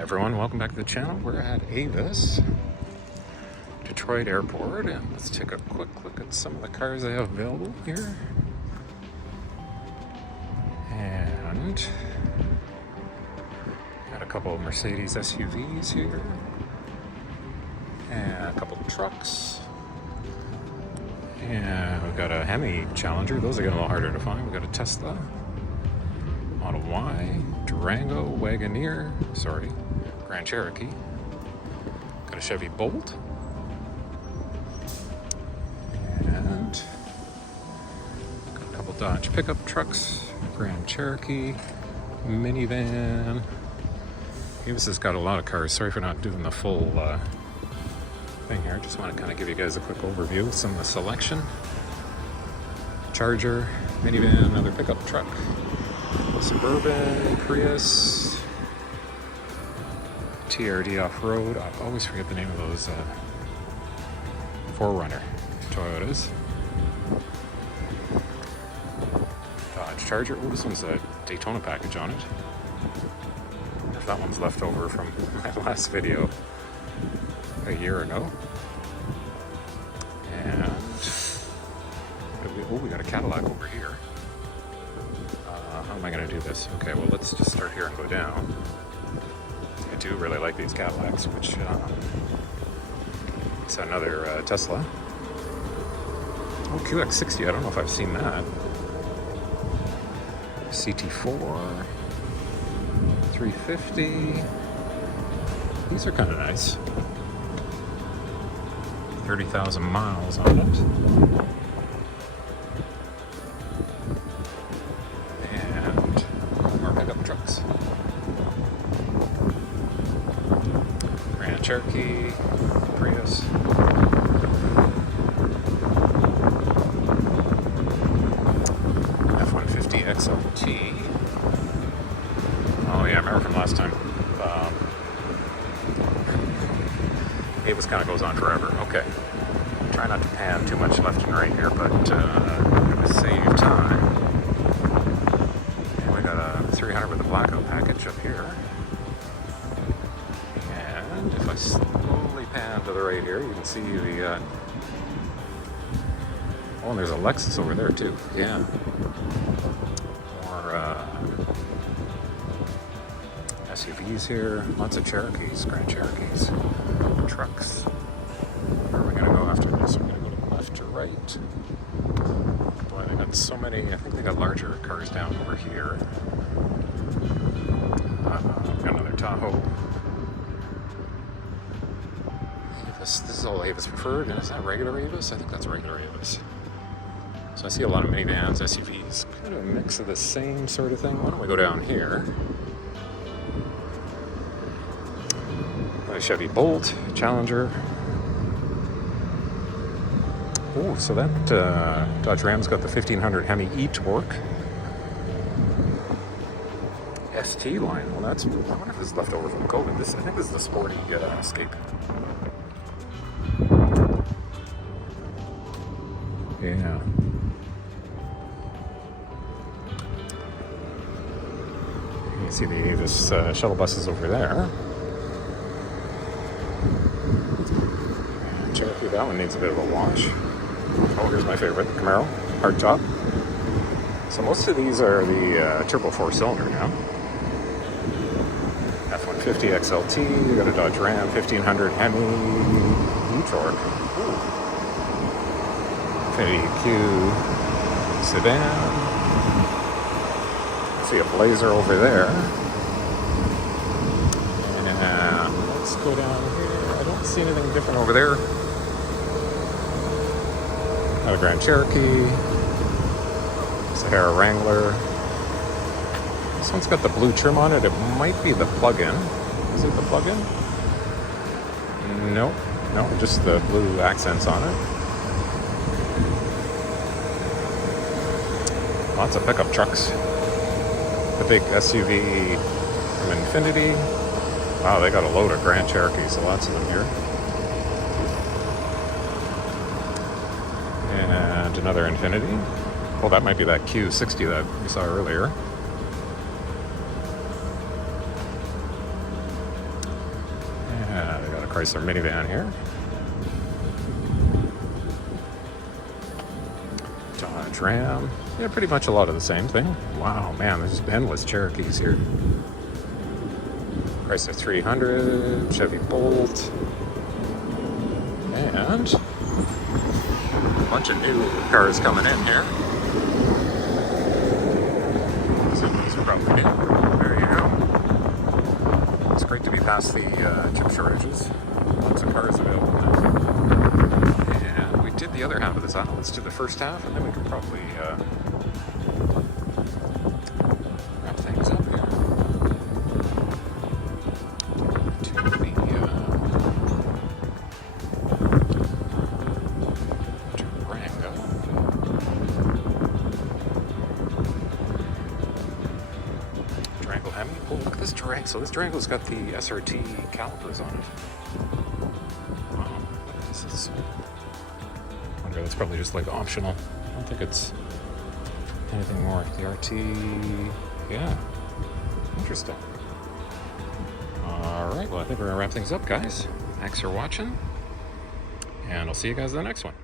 Hi everyone, welcome back to the channel. We're at Avis, Detroit Airport, and let's take a quick look at some of the cars they have available here. And got a couple of Mercedes SUVs here, and a couple of trucks, and we've got a Hemi Challenger. Those are getting a little harder to find. We've got a Tesla, Model Y, Durango, Wagoneer, Grand Cherokee. Got a Chevy Bolt. And got a couple Dodge pickup trucks, Grand Cherokee, minivan. Avis has got a lot of cars. Sorry for not doing the full thing here. Just want to kind of give you guys a quick overview of some of the selection. Charger, minivan, another pickup truck, Suburban, Prius, TRD off-road. I always forget the name of those 4Runner Toyotas. Dodge Charger. Oh, this one's a Daytona package on it. I wonder if that one's left over from my last video a year ago. And we got a Cadillac over here. How am I going to do this? Okay, well, let's just start here and go down. I do really like these Cadillacs, which it's another Tesla. Oh, QX60, I don't know if I've seen that. CT4, 350. These are kind of nice. 30,000 miles on it. Trucks. Grand Cherokee, Prius. F-150 XLT. Oh yeah, I remember from last time. Avis kind of goes on forever. Okay. Try not to pan too much left and right here, but I'm going to save time. 300 with the blackout package up here. And if I slowly pan to the right here, you can see the oh, and there's a Lexus over there too. Yeah. More SUVs here. Lots of Cherokees, Grand Cherokees, trucks. Where are we going to go after this? We're going to go to left to right. Boy, they got so many. I think they got larger cars down over here. Got another Tahoe. This is all Avis preferred, and is that regular Avis? I think that's regular Avis. So I see a lot of minivans, SUVs, kind of a mix of the same sort of thing. Why don't we go down here? Got a Chevy Bolt, Challenger. Oh, so that Dodge Ram's got the 1500 Hemi E-Torque. ST line. Well, that's. I wonder if this is left over from COVID. I think this is the sporty Escape. Yeah. You can see the Avis shuttle buses over there. Cherokee, that one needs a bit of a wash. Oh, here's my favorite, the Camaro, hardtop. So most of these are the turbo 4-cylinder now. F-150 XLT, we got a Dodge Ram, 1500 Hemi E-Torque. Infiniti Q sedan. See a Blazer over there. And let's go down here. I don't see anything different over there. Got a Grand Cherokee, Sahara Wrangler. This one's got the blue trim on it. It might be the plug-in. Is it the plug-in? No, just the blue accents on it. Lots of pickup trucks. The big SUV from Infiniti. Wow, they got a load of Grand Cherokees, so lots of them here. And another Infiniti. Oh, that might be that Q60 that we saw earlier. Chrysler minivan here. Dodge Ram. Yeah, pretty much a lot of the same thing. Wow, man, there's endless Cherokees here. Chrysler 300, Chevy Bolt, and a bunch of new cars coming in here. Some of these are probably new. There you go. It's great to be past the chip shortages. Lots of cars available now. And we did the other half of this aisle. Let's do the first half, and then we can probably wrap things up here. Durango Hemi. Oh, look at this Durango. So this Durango's got the SRT calipers on it. Wow, this is. I wonder, that's probably just like optional. I don't think it's anything more. The RT. Yeah. Interesting. Alright, well, I think we're gonna wrap things up, guys. Thanks for watching. And I'll see you guys in the next one.